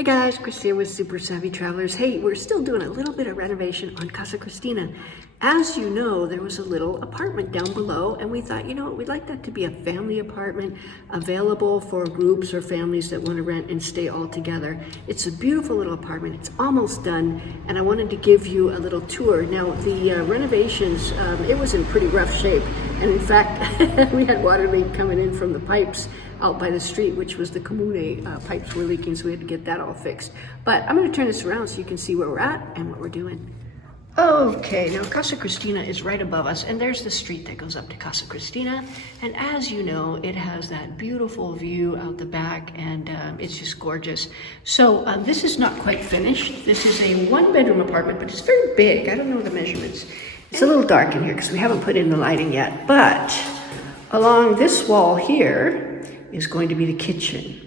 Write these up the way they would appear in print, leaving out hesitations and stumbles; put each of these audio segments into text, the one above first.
Hi guys, Chris here with Super Savvy Travelers. Hey, we're still doing a little bit of renovation on Casa Cristina. As you know, there was a little apartment down below and we thought, you know what, we'd like that to be a family apartment available for groups or families that want to rent and stay all together. It's a beautiful little apartment. It's almost done and I wanted to give you a little tour. Now, the renovations, it was in pretty rough shape. And in fact, we had water leak coming in from the pipes out by the street, which was the Comune pipes were leaking, so we had to get that all fixed. But I'm going to turn this around so you can see where we're at and what we're doing. Okay, now Casa Cristina is right above us, and there's the street that goes up to Casa Cristina. And as you know, it has that beautiful view out the back, and it's just gorgeous. So this is not quite finished. This is a one-bedroom apartment, but it's very big. I don't know the measurements. It's a little dark in here because we haven't put in the lighting yet, but along this wall here is going to be the kitchen.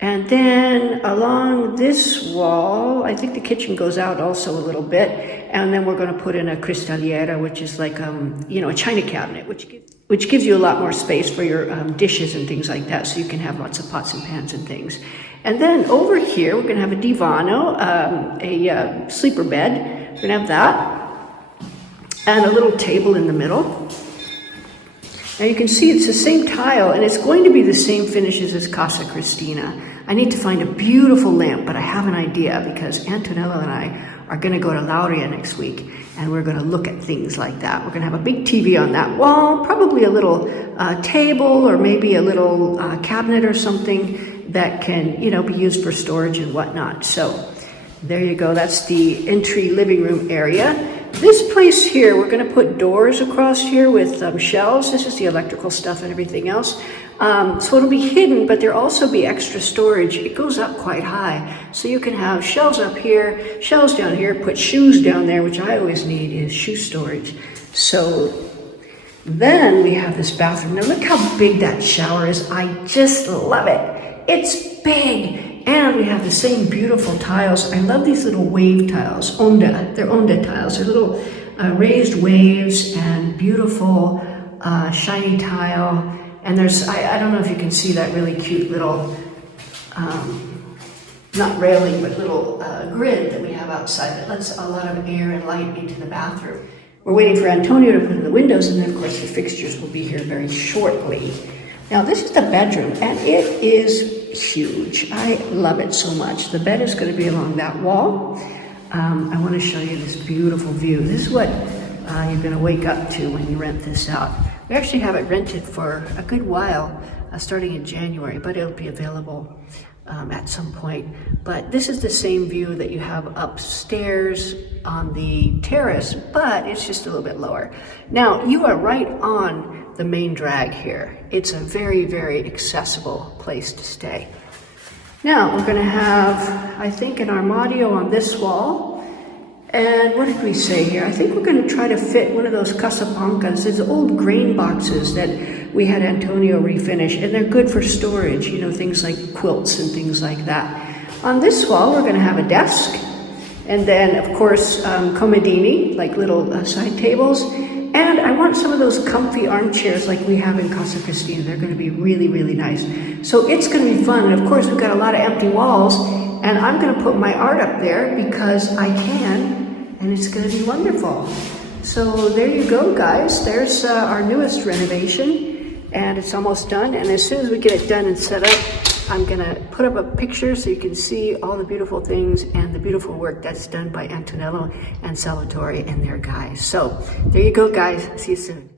And then along this wall, I think the kitchen goes out also a little bit. And then we're going to put in a cristaliera, which is like, a china cabinet, which gives you a lot more space for your dishes and things like that. So you can have lots of pots and pans and things. And then over here, we're going to have a divano, a sleeper bed. We're going to have that. And a little table in the middle. Now you can see it's the same tile and it's going to be the same finishes as Casa Cristina. I need to find a beautiful lamp, but I have an idea because Antonello and I are going to go to Calabria next week and we're going to look at things like that. We're going to have a big TV on that wall, probably a little table or maybe a little cabinet or something that can, be used for storage and whatnot. So there you go. That's the entry living room area. This place here, we're going to put doors across here with shelves. This is the electrical stuff and everything else. So it'll be hidden, but there'll also be extra storage. It goes up quite high. So you can have shelves up here, shelves down here, put shoes down there, which I always need is shoe storage. So then we have this bathroom. Now look how big that shower is. I just love it. It's big. And we have the same beautiful tiles. I love these little wave tiles, onda. They're onda tiles. They're little raised waves and beautiful shiny tile. And there's, I don't know if you can see that really cute little, not railing, but little grid that we have outside that lets a lot of air and light into the bathroom. We're waiting for Antonio to put in the windows, and then of course the fixtures will be here very shortly. Now this is the bedroom, and it is huge. I love it so much. The bed is going to be along that wall. I want to show you this beautiful view. This is what you're going to wake up to when you rent this out. We actually have it rented for a good while, starting in January, but it'll be available at some point. But this is the same view that you have upstairs on the terrace, but it's just a little bit lower. Now, you are right on the main drag here. It's a very, very accessible place to stay. Now, we're going to have, I think, an armadio on this wall. And what did we say here? I think we're going to try to fit one of those casapancas. There's old grain boxes that we had Antonio refinish, and they're good for storage, things like quilts and things like that. On this wall, we're going to have a desk, and then, of course, comodini, like little side tables. And I want some of those comfy armchairs like we have in Casa Cristina. They're going to be really, really nice. So it's going to be fun. And of course, we've got a lot of empty walls, and I'm going to put my art up there because I can, and it's going to be wonderful. So there you go, guys. There's our newest renovation, and it's almost done. And as soon as we get it done and set up, I'm going to put up a picture so you can see all the beautiful things and the beautiful work that's done by Antonello and Salvatore and their guys. So there you go, guys. See you soon.